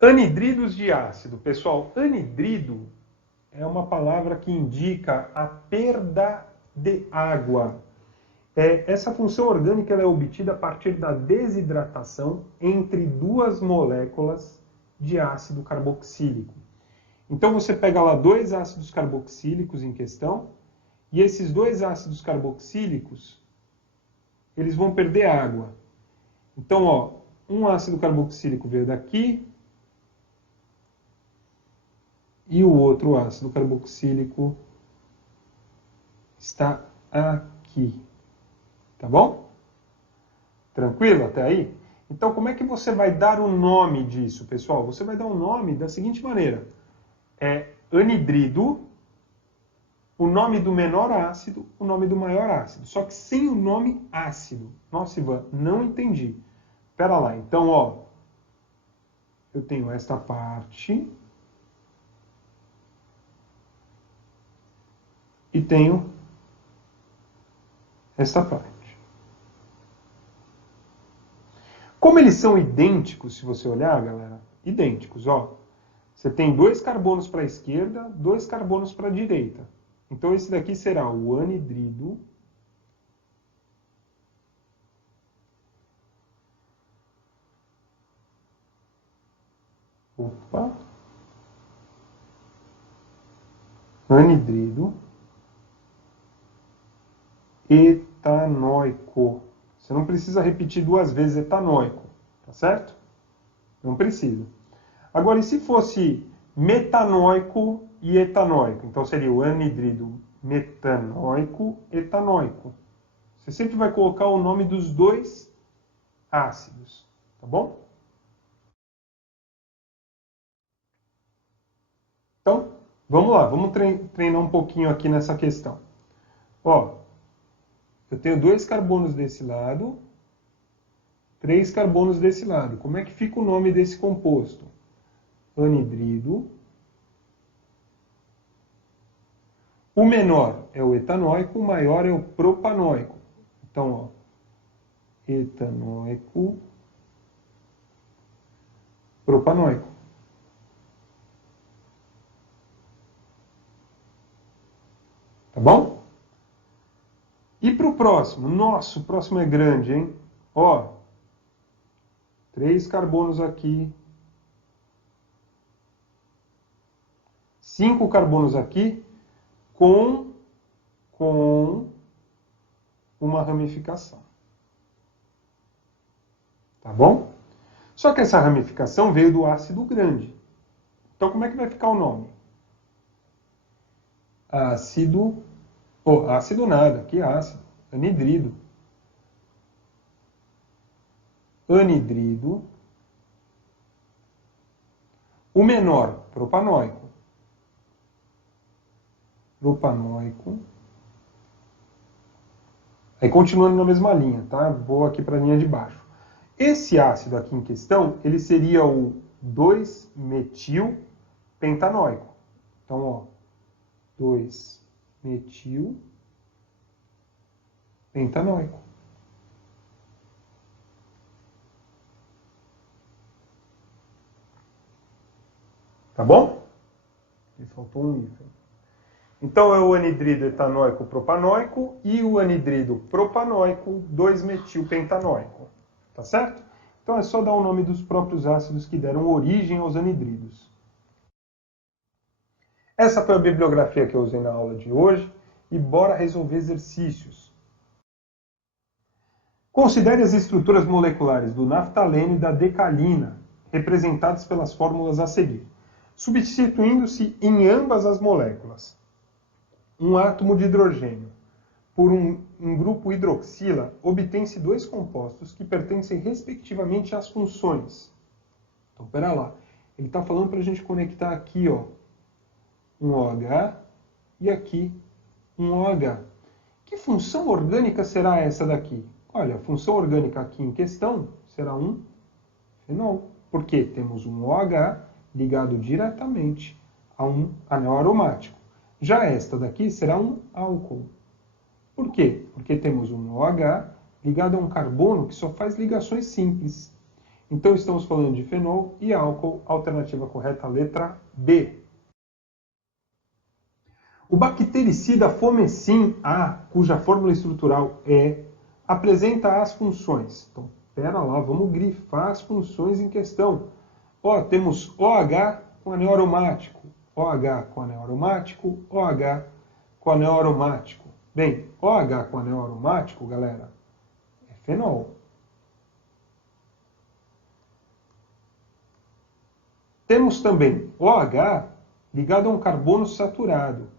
Anidridos de ácido. Pessoal, anidrido é uma palavra que indica a perda de água. Essa função orgânica ela é obtida a partir da desidratação entre 2 moléculas de ácido carboxílico. Então você pega lá 2 ácidos carboxílicos em questão, e esses 2 ácidos carboxílicos, eles vão perder água. Então, ó, um ácido carboxílico veio daqui, e o outro ácido carboxílico está aqui. Tá bom? Tranquilo até aí? Então, como é que você vai dar o nome disso, pessoal? Você vai dar o nome da seguinte maneira. Anidrido, o nome do menor ácido, o nome do maior ácido. Só que sem o nome ácido. Nossa, Ivan, não entendi. Espera lá. Então, ó, eu tenho esta parte. e tenho esta parte. Como eles são idênticos, se você olhar, galera, idênticos, ó. Você tem 2 carbonos para a esquerda, 2 carbonos para a direita. Então esse daqui será o anidrido anidrido etanóico. Você não precisa repetir 2 vezes etanóico, tá certo? Não precisa. Agora, e se fosse metanóico e etanóico? Então seria o anidrido metanóico etanóico. Você sempre vai colocar o nome dos 2 ácidos, tá bom? Então, vamos lá, vamos treinar um pouquinho aqui nessa questão. Ó, eu tenho 2 carbonos desse lado, 3 carbonos desse lado. Como é que fica o nome desse composto? Anidrido. O menor é o etanóico, o maior é o propanóico. Então, ó, etanóico, propanóico. Tá bom? E para o próximo? Nossa, o próximo é grande, hein? Ó, 3 carbonos aqui, 5 carbonos aqui, com uma ramificação. Tá bom? Só que essa ramificação veio do ácido grande. Então, como é que vai ficar o nome? Ácido... Oh, ácido nada, que ácido? Anidrido. Anidrido. O menor, propanóico. Propanóico. Aí continuando na mesma linha, tá? Vou aqui para a linha de baixo. Esse ácido aqui em questão, ele seria o 2-metil-pentanóico. Então, ó, 2-metil-pentanóico. Tá bom? E faltou um hífen. Então é o anidrido etanóico propanóico e o anidrido propanóico 2-metil-pentanóico. Tá certo? Então é só dar o nome dos próprios ácidos que deram origem aos anidridos. Essa foi a bibliografia que eu usei na aula de hoje e bora resolver exercícios. Considere as estruturas moleculares do naftaleno e da decalina, representadas pelas fórmulas a seguir, substituindo-se em ambas as moléculas um átomo de hidrogênio por um grupo hidroxila, obtém-se 2 compostos que pertencem respectivamente às funções. Então, pera lá. Ele está falando para a gente conectar aqui, ó, um OH e aqui um OH. Que função orgânica será essa daqui? Olha, a função orgânica aqui em questão será um fenol, porque temos um OH ligado diretamente a um anel aromático. Já esta daqui será um álcool. Por quê? Porque temos um OH ligado a um carbono que só faz ligações simples. Então estamos falando de fenol e álcool, alternativa correta, letra B. O bactericida Fomecin A, cuja fórmula estrutural é, apresenta as funções. Então, pera lá, vamos grifar as funções em questão. Ó, temos OH com anel aromático, OH com anel aromático, OH com anel aromático. Bem, OH com anel aromático, galera, é fenol. Temos também OH ligado a um carbono saturado.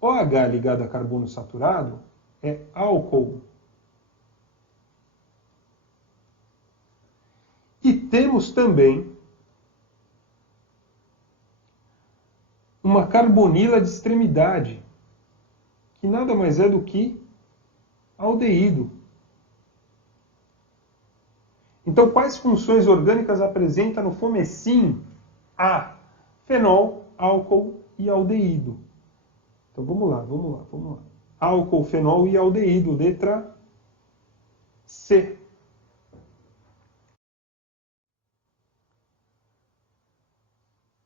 OH ligado a carbono saturado é álcool. E temos também uma carbonila de extremidade, que nada mais é do que aldeído. Então, quais funções orgânicas apresenta no Fomecin A? Fenol, álcool e aldeído. Então vamos lá, vamos lá, vamos lá. Álcool, fenol e aldeído, letra C.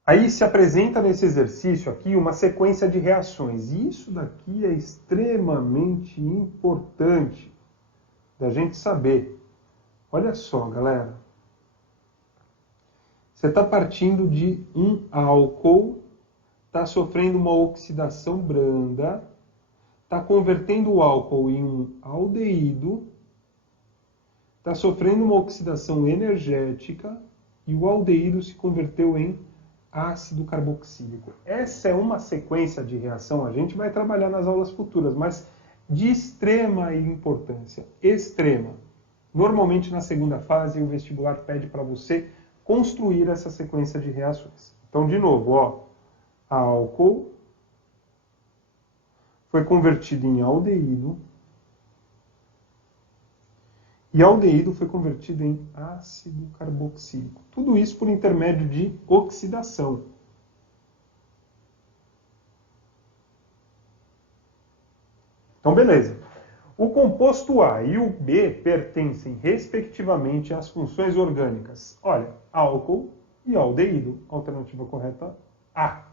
Aí se apresenta nesse exercício aqui uma sequência de reações. E isso daqui é extremamente importante da gente saber. Olha só, galera. Você está partindo de um álcool, está sofrendo uma oxidação branda, está convertendo o álcool em um aldeído, está sofrendo uma oxidação energética e o aldeído se converteu em ácido carboxílico. Essa é uma sequência de reação, a gente vai trabalhar nas aulas futuras, mas de extrema importância, extrema. Normalmente na segunda fase o vestibular pede para você construir essa sequência de reações. Então, de novo, ó, álcool foi convertido em aldeído e aldeído foi convertido em ácido carboxílico. Tudo isso por intermédio de oxidação. Então, beleza. O composto A e o B pertencem, respectivamente, às funções orgânicas. Olha, álcool e aldeído. Alternativa correta, A.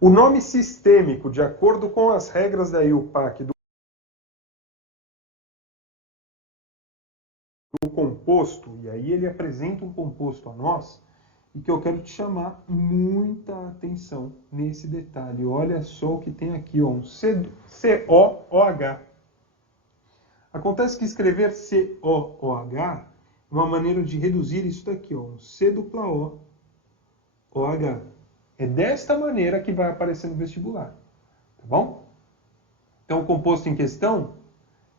O nome sistêmico, de acordo com as regras da IUPAC do composto, e aí ele apresenta um composto a nós, e que eu quero te chamar muita atenção nesse detalhe. Olha só o que tem aqui, ó, um COOH. Acontece que escrever COOH é uma maneira de reduzir isso daqui, ó, um C-O-OH. É desta maneira que vai aparecer no vestibular, tá bom? Então o composto em questão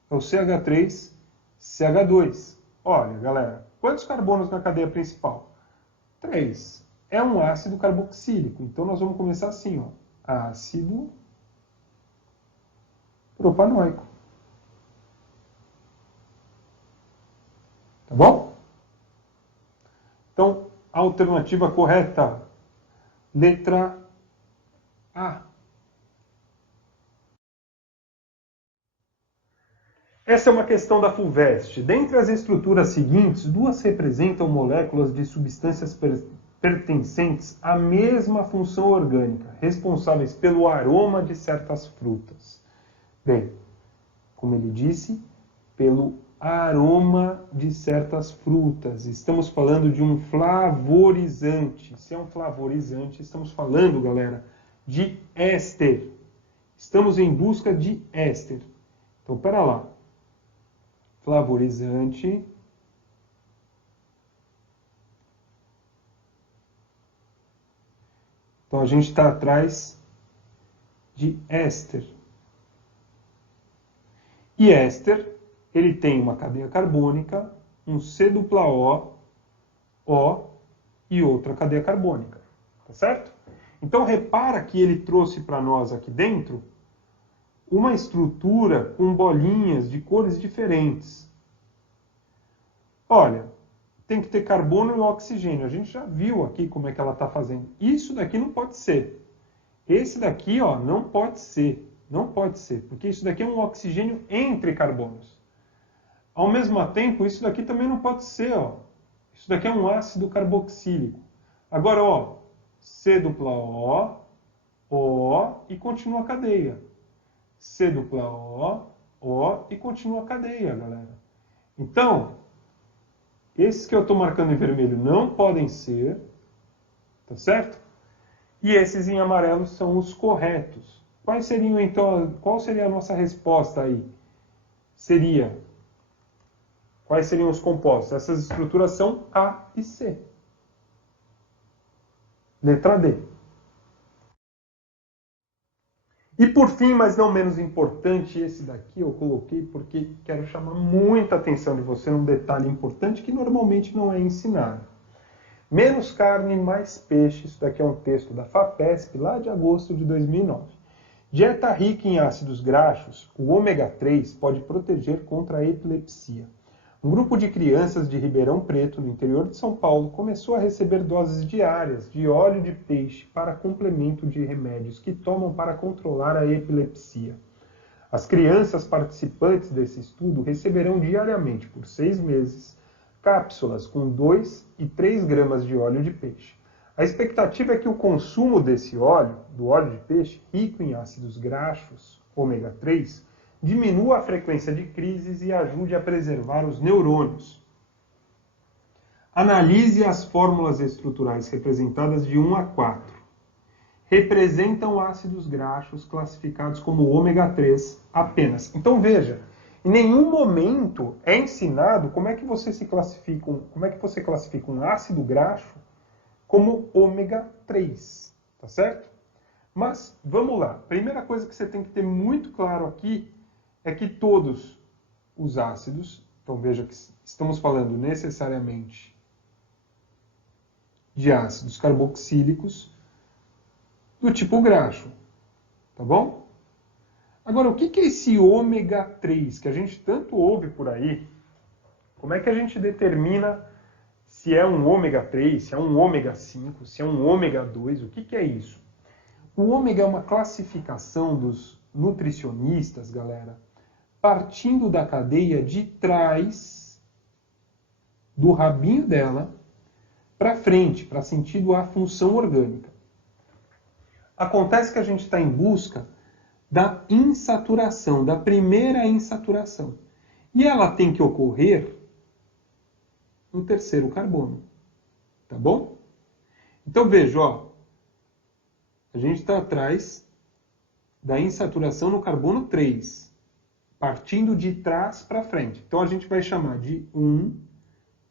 é o CH3CH2. Olha, galera, quantos carbonos na cadeia principal? 3. É um ácido carboxílico. Então nós vamos começar assim, ó. Ácido propanoico. Tá bom? Então, a alternativa correta, letra A. Essa é uma questão da FUVEST. Dentre as estruturas seguintes, duas representam moléculas de substâncias pertencentes à mesma função orgânica, responsáveis pelo aroma de certas frutas. Bem, como ele disse, pelo aroma de certas frutas. Estamos falando de um flavorizante. Se é um flavorizante, estamos falando, galera, de éster. Estamos em busca de éster. Então, pera lá. Flavorizante. Então, a gente está atrás de éster. E éster, ele tem uma cadeia carbônica, um C-O, O e outra cadeia carbônica. Tá certo? Então, repara que ele trouxe para nós aqui dentro uma estrutura com bolinhas de cores diferentes. Olha, tem que ter carbono e oxigênio. A gente já viu aqui como é que ela está fazendo. Isso daqui não pode ser. Esse daqui, ó, não pode ser. Não pode ser, porque isso daqui é um oxigênio entre carbonos. Ao mesmo tempo, isso daqui também não pode ser, ó. Isso daqui é um ácido carboxílico. Agora, ó, C-O, O e continua a cadeia. C-O, O e continua a cadeia, galera. Então, esses que eu estou marcando em vermelho não podem ser, tá certo? E esses em amarelo são os corretos. Quais seriam, então, qual seria a nossa resposta aí? Quais seriam os compostos? Essas estruturas são A e C. Letra D. E por fim, mas não menos importante, esse daqui eu coloquei porque quero chamar muita atenção de você num detalhe importante que normalmente não é ensinado. Menos carne, mais peixe. Isso daqui é um texto da FAPESP, lá de agosto de 2009. Dieta rica em ácidos graxos, o ômega 3 pode proteger contra a epilepsia. Um grupo de crianças de Ribeirão Preto, no interior de São Paulo, começou a receber doses diárias de óleo de peixe para complemento de remédios que tomam para controlar a epilepsia. As crianças participantes desse estudo receberão diariamente, por 6 meses, cápsulas com 2 e 3 gramas de óleo de peixe. A expectativa é que o consumo desse óleo, do óleo de peixe, rico em ácidos graxos, ômega 3, diminua a frequência de crises e ajude a preservar os neurônios. Analise as fórmulas estruturais representadas de 1 a 4. Representam ácidos graxos classificados como ômega 3 apenas. Então veja, em nenhum momento é ensinado como é que você classifica um ácido graxo como ômega 3, tá certo? Mas vamos lá. Primeira coisa que você tem que ter muito claro aqui é que todos os ácidos, então veja que estamos falando necessariamente de ácidos carboxílicos do tipo graxo, tá bom? Agora, o que é esse ômega 3 que a gente tanto ouve por aí? Como é que a gente determina se é um ômega 3, se é um ômega 5, se é um ômega 2? O que é isso? O ômega é uma classificação dos nutricionistas, galera, partindo da cadeia de trás do rabinho dela para frente, para sentido a função orgânica. Acontece que a gente está em busca da insaturação, da primeira insaturação. E ela tem que ocorrer no terceiro carbono. Tá bom? Então veja, ó, a gente está atrás da insaturação no carbono 3, partindo de trás para frente. Então a gente vai chamar de 1,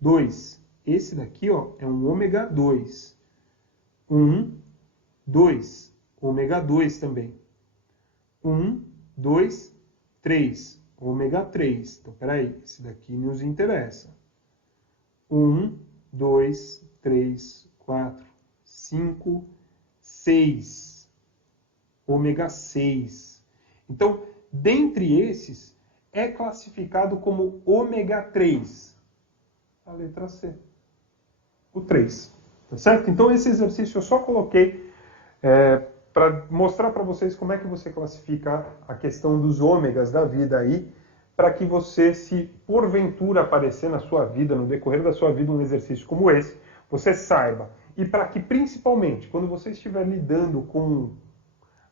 2. Esse daqui, ó, é um ômega 2. 1, 2. Ômega 2 também. 1, 2, 3. Ômega 3. Então, peraí, esse daqui nos interessa. 1, 2, 3, 4, 5, 6. Ômega 6. Então, dentre esses, é classificado como ômega 3. A letra C. O 3. Tá certo? Então, esse exercício eu só coloquei para mostrar para vocês como é que você classifica a questão dos ômegas da vida aí, para que você, se porventura aparecer na sua vida, no decorrer da sua vida, um exercício como esse, você saiba. E para que, principalmente, quando você estiver lidando com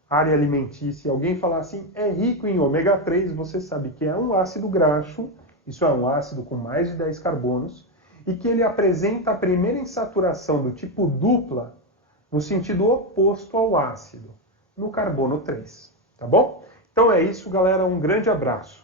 área alimentícia e alguém falar assim, é rico em ômega 3, você sabe que é um ácido graxo, isso é um ácido com mais de 10 carbonos, e que ele apresenta a primeira insaturação do tipo dupla no sentido oposto ao ácido, no carbono 3, tá bom? Então é isso, galera, um grande abraço.